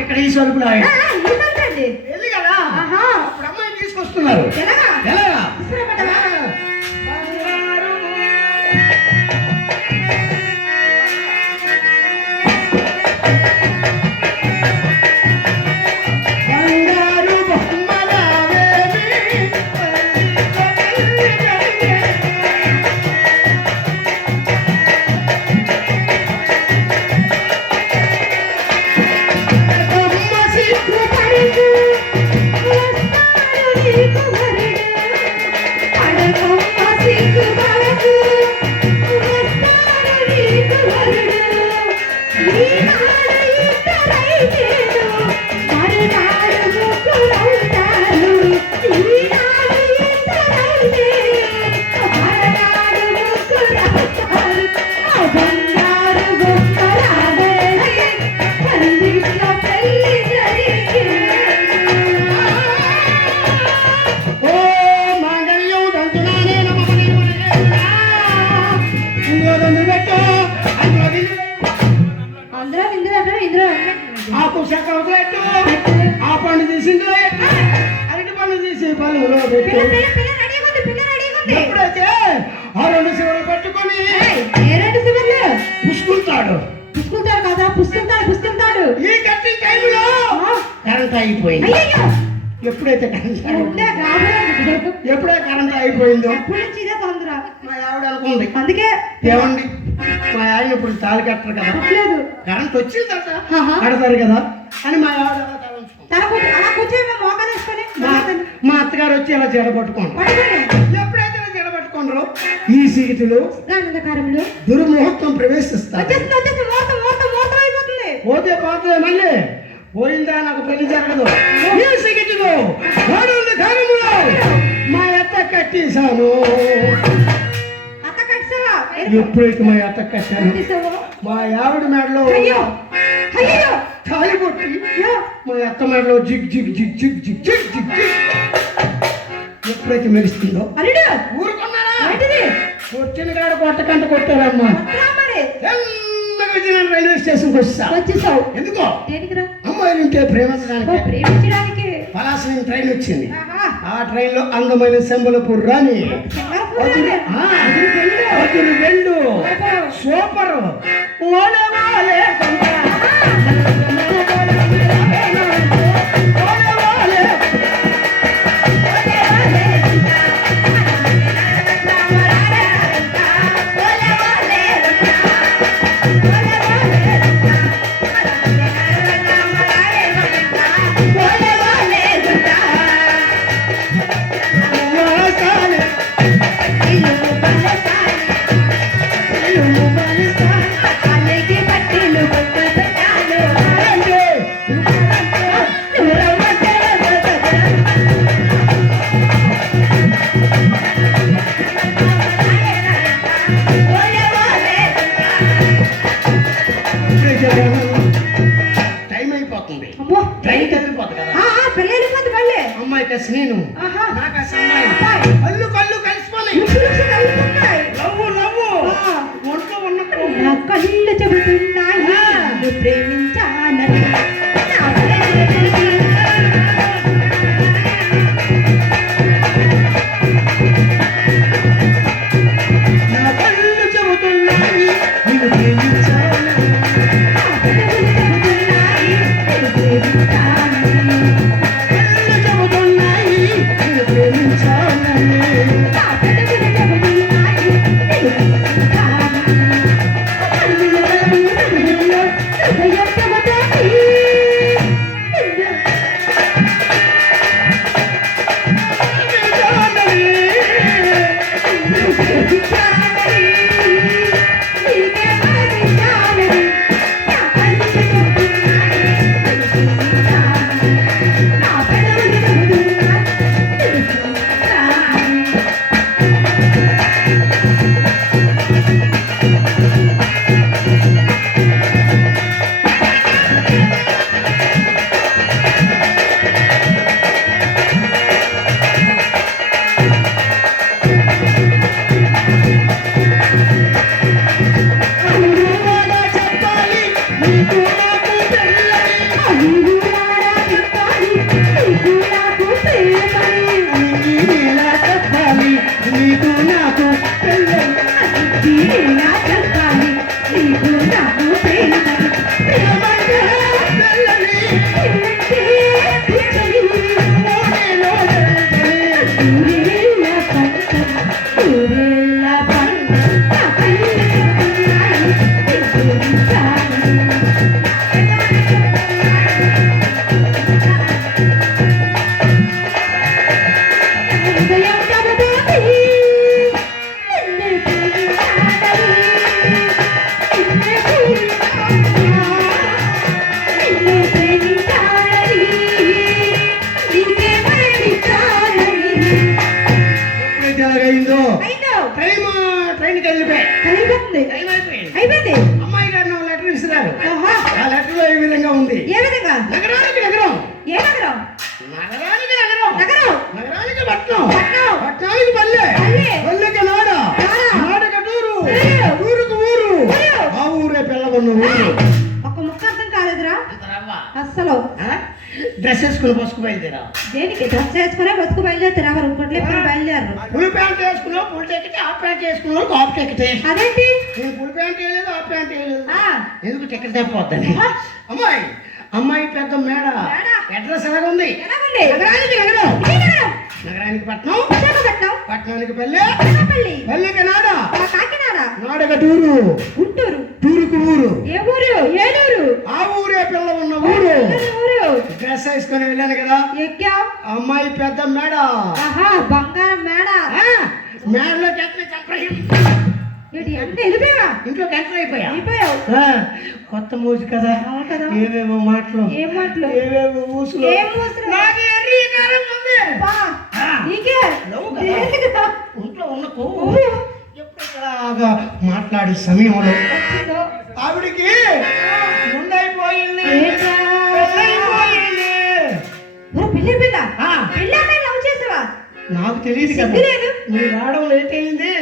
ఇక్కడ ఈ సరుకులు వెళ్ళి కదా అప్పుడు అమ్మాయిని తీసుకొస్తున్నారు. ఎలాగా ఆకు శాఖ వదిలేట్టు, ఆ పండు తీసి అరటి పండు తీసి పళ్ళులో పెట్టి ఎప్పుడైతే ఆ రెండు శివలు పెట్టుకొని పుష్కుంటాడు కదా, పుష్కుంటాడు. ఈ కట్టి టైంలో కరెంట్ అయిపోయింది. ఎప్పుడైతే కరెంట్ అయిపోయిందో మా ఆవిడ అనుకుంది, అందుకే ఏమండి మా ఆయన ఇప్పుడు తాళి కట్టరు కదా, కరెంట్ వచ్చిందట కడతారు కదా అని మా ఆవిడ మా అత్తగారు వచ్చి ఇలా జడబట్టుకోండి. ఎప్పుడైతే జడబట్టుకుంటారో ఈ సీటులు దుర్ముహూర్తం ప్రవేశిస్తారు. పోతే పోతే మళ్ళీ పోయిందా నాకు పెళ్లి జరగదు. ఈ సీటులు మా అత్త కట్టేశాను. ఎప్పుడైతే మా అత్త కట్టాను మా ఆవిడ మెడలో తాళి కొట్టి మా అత్త మెడలో zig zig zig zig zig zig zig zig ఎప్పుడైతే మెరుస్తుందో ఊరుకున్నారా కొట్టిన కాడ కొట్టకంట కొట్టారమ్మా. రైల్వే స్టేషన్కి వచ్చేసావు. ఎందుకో అమ్మాయిలు ఉంటే ప్రేమించడానికి పలాసన ట్రైన్ వచ్చింది. ఆ ట్రైన్ లో అందమైన శంబలపూర్ రాని వెళ్ళు సూపర్ Look నీకు నాకు పెళ్ళని తీరేలా చెప్పాలి నీకు నాకు ప్రేమని ప్రేమంటే పెళ్ళని ఏమంటే పిచ్చని మోడేలో పెళ్ళని ఊరేళ్ళ పంట ఊరేళ్ళ పంట నా కళ్ళకు ఉన్నాయి నిజమిస్తాను హృదయం కబదాలి నిన్నే ప్రేమించాలి నిన్నే ప్రేమించాలి నిన్నే ప్రేమించాలి ఎప్పుడైతే అలాగైందో అయిందో ట్రైన్కి వెళ్ళిపోయి అయిపోతుంది టైం అయిపోయింది. అయిపోయింది అమ్మాయి గారు నాకు లెటర్ ఇస్తున్నారు. ఆహా. ఆ లెటర్లో ఈ విధంగా ఉంది. ఏ విధంగా నగరానికి నగరం, ఏ నగరం నగరానికి నగరం, నగరం నగరానికి పట్నం, పట్నం. పట్నానికి పల్లె, పల్లె. పల్లెకి నాడ, నాడ. నాడకి టూరు, ఊరు. టూరుకు ఊరు, ఊరు. ఆ ఊరే పిల్లగొన్న ఊరు. ఒక ముక్క అర్థం కాలేదురా అస్సలు డ్రెస్ వేసుకుని బస్కు బయలుదేరా. దేనికి డ్రెస్ వేసుకునే బతుకు బయలుదేరుతారా మరి ఇంకోట్లు ఎప్పుడు బయలుదేరరు ఫుల్ ప్యాంట్ వేసుకున్నావు, ఫుల్ టికెట్, హాఫ్ ప్యాంట్ వేసుకున్నావు, హాఫ్ టికెట్. అదేంటి నేను ఫుల్ ప్యాంట్ వేయలేదు, హాఫ్ ప్యాంట్ వేయలేదు. ఆ, ఎందుకు టికెట్ తప్పొద్దని. ఆ. అమ్మాయి అమ్మాయి పెద్ద మేడ. మేడ. అడ్రస్ ఎలాగుంది? ఎలాగుంది? నగరానికి నగరం, ఇదే నగరం నగరానికి పట్నం, విశాఖపట్నం పట్నానికి పల్లె, అనకాపల్లి పల్లెకి నాడ, కాకినాడ నాడక టూరు, గుంటూరు టూరుకు ఊరు, ఏ ఊరు ఏలూరు ఆ ఊరే పిల్ల ఉన్న ఊరు. ఏ ఊరు డ్రెస్ వేసుకొని వెళ్ళాను కదా. ఎక్కాం అమ్మాయి పెద్ద మేడ. ఆహా బంగారం మేడ ఆ, మేడలోకి ఎంటర్ ఏంటి అంటే వెళ్ళిపోయావా ఇంట్లోకి ఎంటర్ అయిపోయా. అయిపోయావు ఆ, కొత్త మూసి కదా, అవును కదా ఏవేవో మాటలు, ఏం మాటలు ఏవేవో ఊసులు. ఏం ఊసులు? నాకు ఎర్రి కారం ఉంది. బా, ఆ, నీకే లవ్ కదా. దేనికిరా? ఇంట్లో ఉన్న ఊ, ఎప్పుడలాగా మాట్లాడే సమయంలో వచ్చిందో. ఆవిడికి ముందైపోయింది, ఏంట్రా? పెళ్ళైపోయింది. మరి పెళ్ళి పిల్ల ఆ, పెళ్ళి అమ్మాయి లవ్ చేసావా నాకు తెలియదు కదా, సిగ్గు లేదు. మీరు రావడం లేట్ అయింది.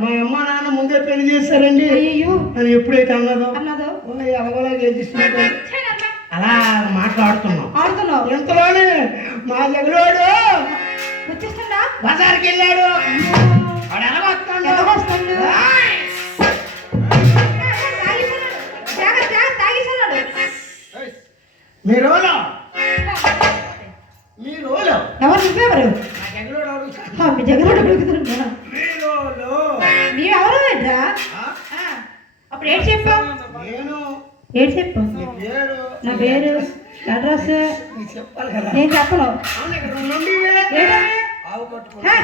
మా అమ్మ నాన్న ముందే పెళ్లి చేశారండి అయ్యో అని ఎప్పుడైతే అన్నదో అన్నదో ఎలాగోలా చేసినట్టు అలా మాట్లాడుతున్నాం. ఆడుతున్నావు ఇంతలోనే మా జగలోడు వచ్చేస్తుందా బజార్కి వెళ్ళాడు. వాడు ఎలా వస్తాడు? ఎలాగొస్తాడు? ఆయ్! మీరు ఎవరు నువ్వెవరు మా జగలోడు అడుగుతాడు. మీ జగన్ అడుగుతున్నా మీరోలు. నీవెవరు ఏంట్రా ఆ? అప్పుడు ఏంటి చెప్పావు నేను ఏంటి చెప్పు నీ పేరు నా పేరు అడ్రస్ నీకు చెప్పాలి కదా. నేను చెప్పను అవును, ఇక్కడ రెండు ఉండివే. ఏంటది ఆవు కట్టుకో. హే,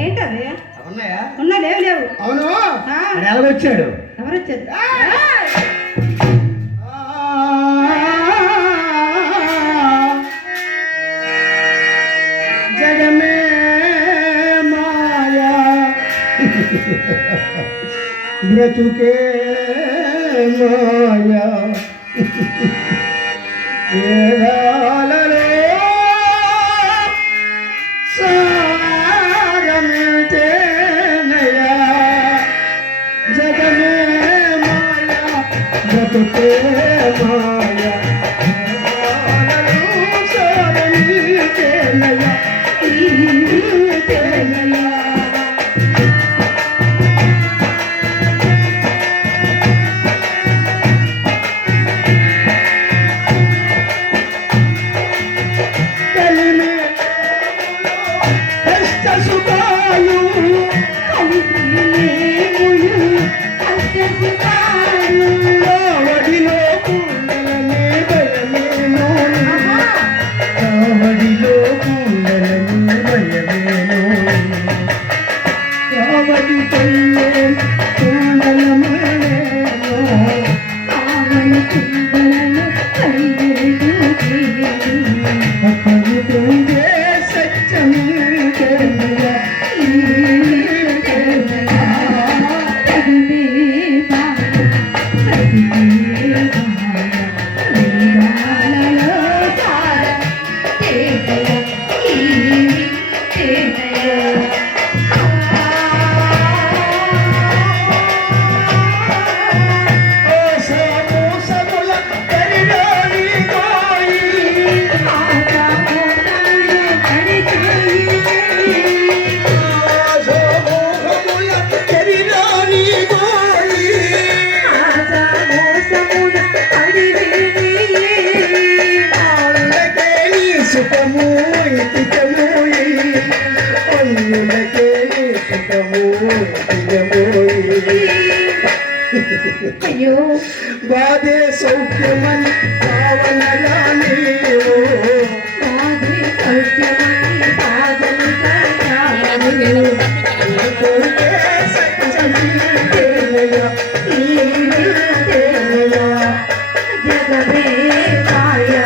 ఏంటది ఉన్నాయా? ఉన్నా లేవు లేవు అవును, ఆ. వాడు ఎలా వచ్చాడు? ఎవరు వచ్చారు జగమే మాయా బ్రతుకే మాయా వేదాలలో సారమితేనయా జగమే మాయా బ్రతుకే మాయా వేదాలలో సారమితేనయా ఇతేనయా. వడిలో కుండల కన్నులకే సుఖము ప్రియమోయి. అయ్యో బాధే సౌఖ్యమని భావనగా నీవు బాధే సౌఖ్యమని బాధలు కాయాలి. కొరికే సత్యమీదేనయ్య